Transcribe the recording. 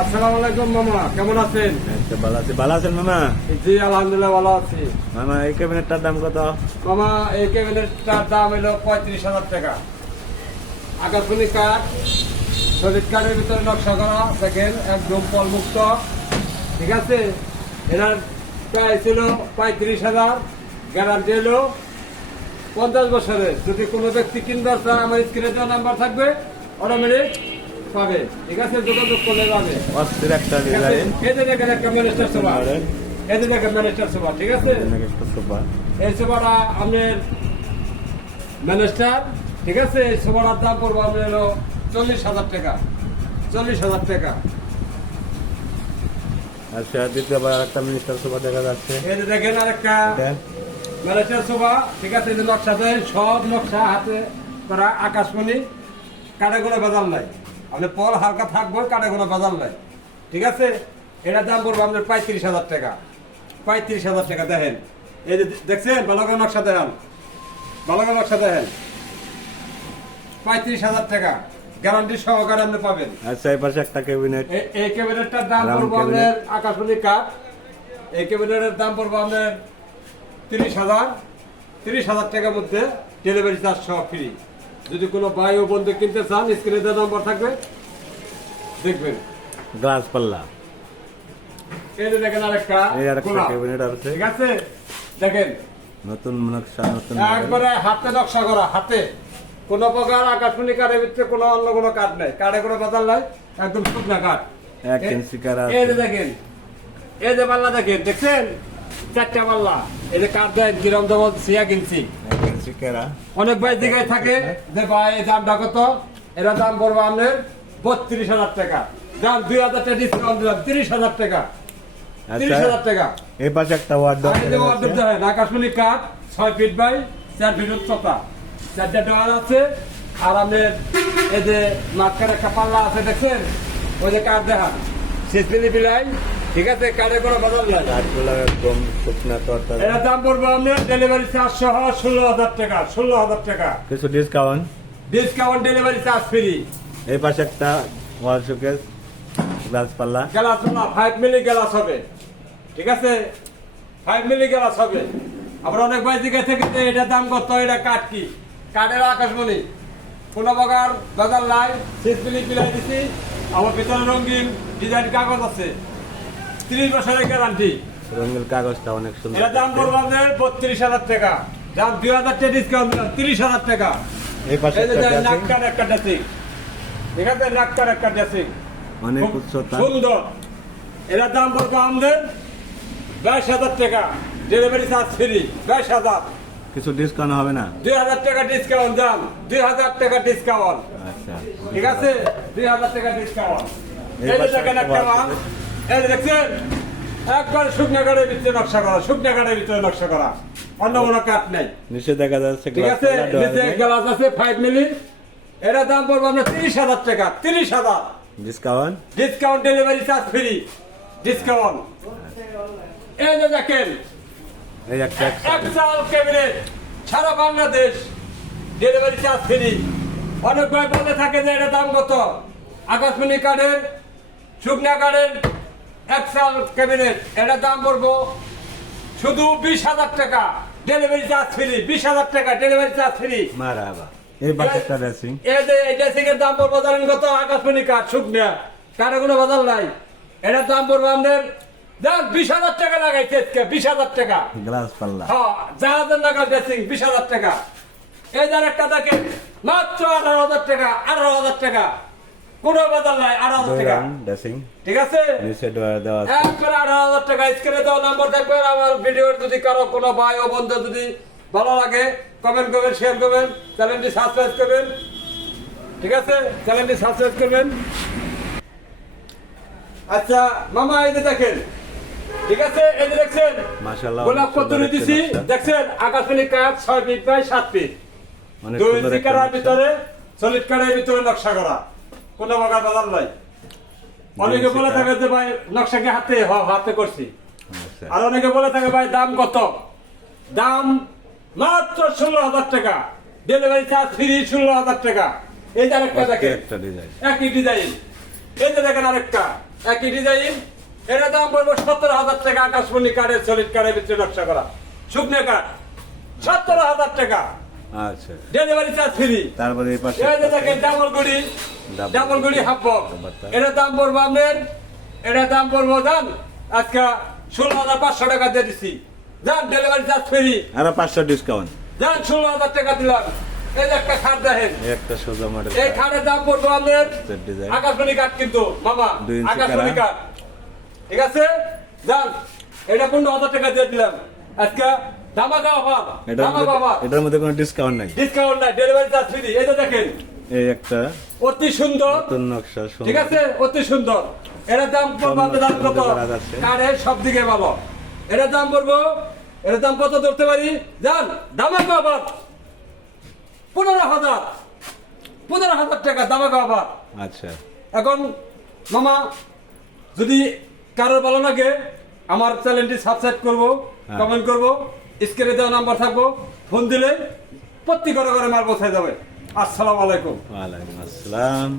আসসালামু আলাইকুম মামা। কেমন আছেন? আচ্ছা ভালো আছে। ভালো আছেন মামা? জি আলহামদুলিল্লাহ ভালো আছি। মামা এই ক্যাবিনেটটার দাম কত? মামা এই ক্যাবিনেটটার দাম হলো পঁয়ত্রিশ হাজার টাকা। আকাশমণি কাঠ শরীর কাঠের ভিতরে নকশা করা দেখেন একদম পলমুক্ত ঠিক আছে? এনার প্রায় ছিল পঁয়ত্রিশ হাজার। গ্যারান্টি হলো পঞ্চাশ বছরের। যদি কোনো ব্যক্তি কিনবার চায় আমার স্ক্রিনে দেওয়া নাম্বার থাকবে। অটোমেটিক পাবে। ঠিক আছে যোগাযোগ করলে পাবে। অস্থির একটা ডিজাইন। এই যে দেখেন একটা ম্যানেজার সোফা এই যে দেখেন ম্যানেজার সোফা ঠিক আছে? একটা সোফা এই সোফাটা আপনার ম্যানেজার ঠিক আছে? এই সোফাটার দাম পড়ব হলো চল্লিশ হাজার টাকা। চল্লিশ হাজার টাকা। আচ্ছা দ্বিতীয়বার একটা মিনিস্টার দেখা যাচ্ছে। এই যে দেখেন আরেকটা এটা? ম্যানেজার সোফা ঠিক আছে? এই যে নকশা দেয় সব নকশা হাতে করা আকাশমণি কাটে কোনো বেজাল নাই। আপনি পল হালকা থাকব কাটে কোনো বেজাল নাই। ঠিক আছে? এটার দাম পড়ব আপনার পঁয়ত্রিশ হাজার টাকা। পঁয়ত্রিশ হাজার টাকা দেখেন। এই যে দেখছেন? ভালো করে নকশা দেখেন। ভালো করে নকশা দেখেন। পঁয়ত্রিশ হাজার টাকা। গ্যারান্টি সহকারে আপনি পাবেন। আচ্ছা এই পাশে একটা ক্যাবিনেট এই ক্যাবিনেটটার দাম পড়ব আপনার আকাশমণি কাঠ এই ক্যাবিনেটের দাম পড়ব আপনার তিরিশ হাজার। তিরিশ হাজার টাকার মধ্যে ডেলিভারি চার্জ সহ ফ্রি যদি কোনো ভাই ও বন্ধু কিনতে চান স্ক্রিনে দেওয়া নম্বর থাকবে। দেখবেন। গ্লাস পাল্লা। এই যে দেখেন আরেকটা এই আর ক্যাবিনেট আছে ঠিক আছে? দেখেন। নতুন নকশা নতুন একবারে হাতে নকশা করা হাতে। কোনো প্রকার আকাশমণি কাঠের ভিতরে কোনো অন্য কোনো কাঠ নাই। কাঠে কোনো বাজার নাই একদম শুকনা কাঠ। এক ইঞ্চি কারা এই যে দেখেন। এই যে পাল্লা দেখেন দেখছেন? চারটা পাল্লা। এই যে কাঠ দেয় যেমন সিয়া কিনছি অনেক ভাই দিকে থাকে যে ভাই দামটা কত? এরা দাম পড়ব আপনার বত্রিশ হাজার টাকা। দাম দুই হাজার টাকা ডিসকাউন্ট দিলাম তিরিশ হাজার টাকা। তিরিশ আচ্ছা হাজার টাকা। এই পাশে একটা ওয়ার্ড আর এই যে order দেয়, আকাশমণি কাঠ ছয় ফিট বাই চার ফিট উচ্চতা। চারটা ডোয়ার আছে আর আপনার এই যে মাঝখানে একটা পাল্লা আছে দেখছেন? ওই যে কাঠ দেখান। শেষ পিলাই ঠিক আছে কাঠের কোনো বদল নাই। কাঠগুলো একদম শুকনা তরতাজা। দাম পড়বে আপনার ডেলিভারি চার্জ সহ ষোলো হাজার টাকা ষোলো হাজার টাকা। কিছু discount discount delivery charge free এই পাশে একটা ওয়াল শোকেস গ্লাস পাল্লা। গ্যালাস না ফাইভ মিলি গ্যালাস হবে। ঠিক আছে? ফাইভ মিলি গ্যালাস হবে। আবার অনেক ভাই দিকে থেকে যে এটার দাম কত এটা কাঠ কি? কাঠের আকাশমণি। কোনো প্রকার বাজার লাই সিট মিলি পিলাই দিছি। আমার ভিতরে রঙিন ডিজাইন কাগজ আছে। তিরিশ বছরের গ্যারান্টি রঙের কাগজটা অনেক সুন্দর। এটার দাম পড়বে আপনার বত্রিশ হাজার টাকা। দাম দুই হাজার টাকা ডিসকাউন্ট দিলাম তিরিশ হাজার টাকা। এই পাশে নাককার একটা ড্রেসিং আছে নাককার একটা ড্রেসিং অনেক উচ্চতা। সুন্দর। এটার দাম পড়বে আমাদের বাইশ হাজার টাকা। ডেলিভারি চার্জ ফ্রি বাইশ হাজার। কিছু ডিসকাউন্ট হবে না? দুই হাজার টাকা ডিসকাউন্ট দাম দুই হাজার টাকা ডিসকাউন্ট আচ্ছা। ঠিক আছে? দুই হাজার টাকা ডিসকাউন্ট এই দেখেন একটা একটা মাল এই যে দেখছেন? একবার শুকনা কাঠের ভিতরে নকশা করা শুকনা কাঠের ভিতরে নকশা করা। অন্য কোনো কাঠ নেই। নিচে দেখা যাচ্ছে ঠিক আছে? নিচে গ্লাস আছে ফাইভ মিলি এটা দাম পড়বে আপনার তিরিশ হাজার টাকা তিরিশ হাজার। Discount discount delivery charge free discount এই যে দেখেন এই একটা এক সাল ক্যাবিনেট সারা বাংলাদেশ ডেলিভারি চার্জ ফ্রি অনেক ভাই বলে থাকে যে এটা দাম কত? আকাশমণি কার্ডের শুকনা কার্ডের এক সাল ক্যাবিনেট এটা দাম পড়ব শুধু বিশ হাজার টাকা। ডেলিভারি চার্জ ফ্রি বিশ হাজার টাকা ডেলিভারি চার্জ ফ্রি মারা এই একটা ড্রেসিং এই যে এই ড্রেসিং এর দাম পড়ব জানেন কত? আকাশমণি কাঠ শুকনা। কাঠে কোনো বাজার নাই। এটার দাম পড়ব আমাদের দেখ বিশ হাজার টাকা লাগাইছে আজকে বিশ হাজার টাকা। গ্লাস পাল্লা। হ্যাঁ জাহাজের নাগাল ড্রেসিং বিশ হাজার টাকা। এই যার একটা দেখেন মাত্র আঠারো হাজার টাকা আঠারো হাজার টাকা। কোনো বাজার নাই আঠারো হাজার টাকা। ড্রেসিং ঠিক আছে? নিচে ডোয়ার দেওয়া আছে। একবারে আঠারো হাজার টাকা স্ক্রিনে দেওয়া নাম্বার আমার ভিডিওর যদি কারও কোনো ভাই ও বন্ধু যদি ভালো লাগে কমেন্ট করবেন শেয়ার করবেন চ্যানেলটি সাবস্ক্রাইব করবেন। ঠিক আছে? চ্যানেলটি সাবস্ক্রাইব করবেন। আচ্ছা মামা এই যে দেখেন ঠিক আছে? এই যে দেখছেন? মাশাআল্লাহ, গোলাপ কতরি দিছি দেখছেন? আকাশমণি কাঠ ছয় ফিট বাই সাত ফিট অনেক দুই নকশা। ভিতরে সলিড কার্ডের ভিতরে নকশা করা। কোনো প্রকার বাজার নাই। অনেকে বলে থাকে যে ভাই নকশাকে হাতে হাতে করছি। আচ্ছা। আর অনেকে বলে থাকে ভাই দাম কত? দাম মাত্র ষোলো হাজার টাকা। ডেলিভারি চার্জ ফ্রি ষোলো হাজার টাকা। এই যে আরেকটা দেখেন। একই ডিজাইন এই যে দেখেন আরেকটা। একই ডিজাইন এটা দাম পড়ব সত্তর হাজার টাকা আকাশমণি কাঠের সলিড কাঠের ভিতরে নকশা করা। শুকনো কাঠ। সত্তর হাজার টাকা। আচ্ছা। ডেলিভারি চার্জ ফ্রি তারপরে এই পাশে এই যে দেখেন ডাবল গুড়ি। ডাবল ডাবল গুড়ি হাফ বক বাতা। দাম পড়ব আপনার এটার দাম পড়ব জান আজকে ষোলো হাজার পাঁচশো টাকা দিয়ে দিচ্ছি যান ডেলিভারি চার্জ ফ্রি আরও পাঁচশো ডিসকাউন্ট যান ষোলো হাজার টাকা দিলাম। এই যে একটা খাট দেখেন। একটা সোজা মডেল এই খাটের দাম পড়ব আপনার আকাশমণি কাঠ কিন্তু মামা। আকাশমণি কাঠ। ঠিক আছে? যান এটা পনেরো হাজার টাকা দিয়ে দিলাম। আজকে ধামাকা অফার ধামাকা অফার এটার মধ্যে কোনো ডিসকাউন্ট নাই। ডিসকাউন্ট নাই ডেলিভারি চার্জ ফ্রি এই দেখেন এই একটা অতি সুন্দর। নতুন নকশা ঠিক আছে? অতি সুন্দর। এটার দাম পড়ব দাম কত করা সব দিকে ভালো এটার দাম পড়ব এটার দাম কত ধরতে পারি? যান ধামাকা অফার পনেরো হাজার। পনেরো হাজার টাকা ধামাকা অফার আচ্ছা। এখন মামা যদি কারোর ভালো লাগে আমার চ্যানেলটি সাবস্ক্রাইব করব হ্যাঁ। কমেন্ট করব। স্ক্রিনে দেওয়া নাম্বার থাকব। ফোন দিলে প্রত্যেক ঘরে ঘরে মাল পৌঁছায় যাবে। আসসালামু আলাইকুম। ওয়ালাইকুম আসসালাম।